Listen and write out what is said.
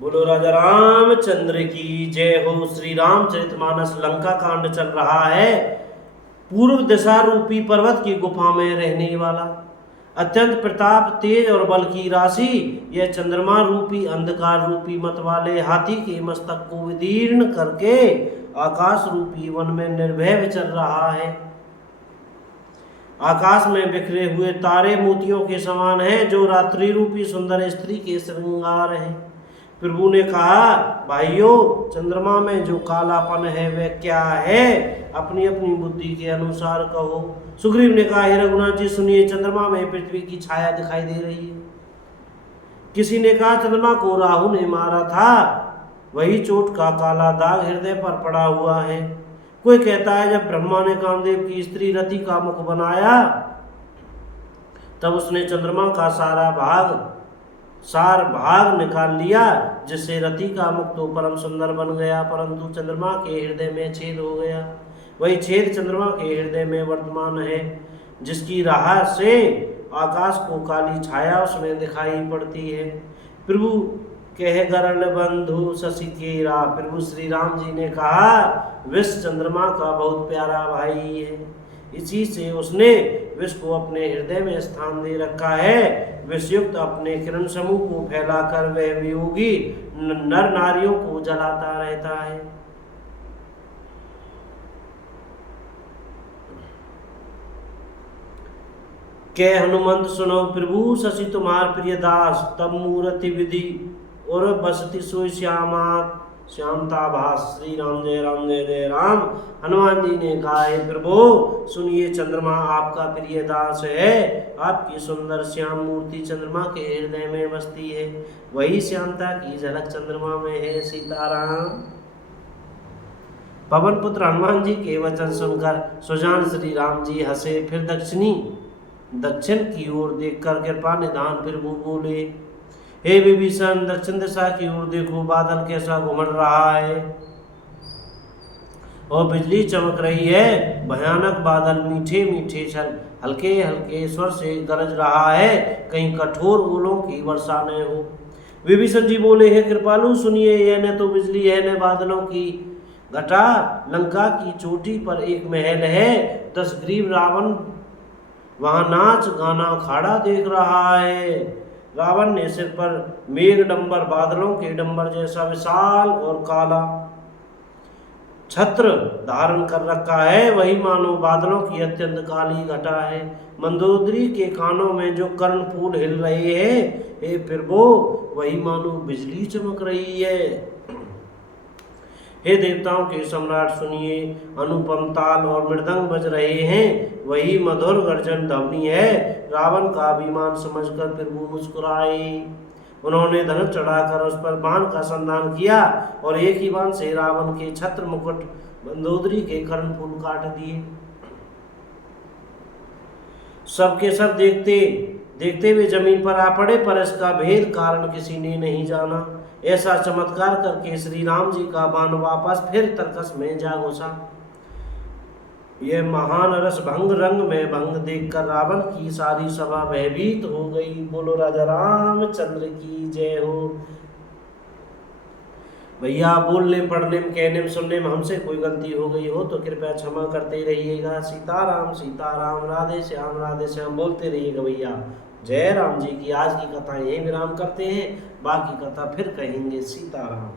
बोलो राजा रामचंद्र की जय हो। श्री रामचरितमानस लंका कांड चल रहा है। पूर्व दिशा रूपी पर्वत की गुफा में रहने वाला अत्यंत प्रताप तेज और बल की राशि यह चंद्रमा रूपी अंधकार रूपी मत वाले हाथी के मस्तक को विदीर्ण करके आकाश रूपी वन में निर्भय विचर रहा है। आकाश में बिखरे हुए तारे मोतियों के समान हैं, जो रात्रि रूपी सुंदर स्त्री के श्रृंगार है। प्रभु ने कहा, भाइयों, चंद्रमा में जो कालापन है वह क्या है? अपनी अपनी बुद्धि के अनुसार कहो। सुग्रीव ने कहा, हे रघुनाथ जी सुनिए, चंद्रमा में पृथ्वी की छाया दिखाई दे रही है। किसी ने कहा, चंद्रमा को राहु ने मारा था, वही चोट का काला दाग हृदय पर पड़ा हुआ है। कोई कहता है, जब ब्रह्मा ने कामदेव की स्त्री रति का मुख बनाया तब उसने चंद्रमा का सार भाग निकाल लिया, जिससे रति का मुख तो परम सुंदर बन गया, परंतु चंद्रमा के हृदय में छेद हो गया। वही छेद चंद्रमा के हृदय में वर्तमान है, जिसकी राह से आकाश को काली छाया उसमें दिखाई पड़ती है। प्रभु कह गरल बंधु शशि केरा। प्रभु श्री राम जी ने कहा, विष चंद्रमा का बहुत प्यारा भाई है, इसी से उसने विष को अपने हृदय में स्थान दे रखा है। विषयुक्त अपने किरण समूह को फैलाकर वह वियोगी नर नारियों को जलाता रहता है। के हनुमंत सुनो प्रभु, शशि तुम्हार प्रिय दास, तब मूर्ति विधि और बसती सोई श्यामता भास। श्री राम जय राम जय जय राम। हनुमान जी ने कहा, हे प्रभु सुनिए, चंद्रमा आपका प्रिय दास है। आपकी सुंदर श्याम मूर्ति चंद्रमा के हृदय में बसती है, वही श्यामता की झलक चंद्रमा में है। सीताराम। पवन पुत्र हनुमान जी के वचन सुनकर सुजान श्री राम जी हंसे, फिर दक्षिण की ओर देखकर कृपा निधान प्रभु बोले, हे विभीषण, दक्षिण दिशा की ओर देखो, बादल कैसा घुमड़ रहा है और बिजली चमक रही है। भयानक बादल मीठे मीठे छल हल्के हल्के स्वर से गरज रहा है, कहीं कठोर ओलों की वर्षा न हो। विभीषण जी बोले, हे कृपालु सुनिए, यह न तो बिजली है न बादलों की घटा। लंका की चोटी पर एक महल है, 10 ग्रीव रावण वहां नाच गाना अखाड़ा देख रहा है। रावण ने सिर पर मेघ डंबर, बादलों के डंबर जैसा विशाल और काला छत्र धारण कर रखा है, वही मानो बादलों की अत्यंत काली घटा है। मंदोदरी के कानों में जो कर्ण फूल हिल रहे हैं, हे प्रभु, वही मानो बिजली चमक रही है। हे देवताओं के सम्राट सुनिए, अनुपम ताल और मृदंग बज रहे हैं, वही मधुर गर्जन ध्वनि है। रावण का अभिमान समझकर प्रभु मुस्कुराए। उन्होंने धनुष चढ़ाकर उस पर बाण का संधान किया और एक ही बाण से रावण के छत्र मुकुट मंदोदरी के कर्णफूल काट दिए। सबके सब देखते हुए जमीन पर आ पड़े, पर इसका भेद कारण किसी ने नहीं जाना। ऐसा चमत्कार करके श्री राम जी का बाण वापस फिर तरकस में जा घुसा। यह महान रस भंग रंग में भंग देखकर रावण की सारी सभा भयभीत हो गई। बोलो राजा रामचंद्र की जय हो। भैया, बोलने पढ़ने में कहने में सुनने में हमसे कोई गलती हो गई हो तो कृपया क्षमा करते रहिएगा। सीताराम सीताराम, राधे श्याम बोलते रहिएगा भैया। जय राम जी की। आज की कथा यही विराम करते हैं, बाकी कथा फिर कहेंगे। सीताराम।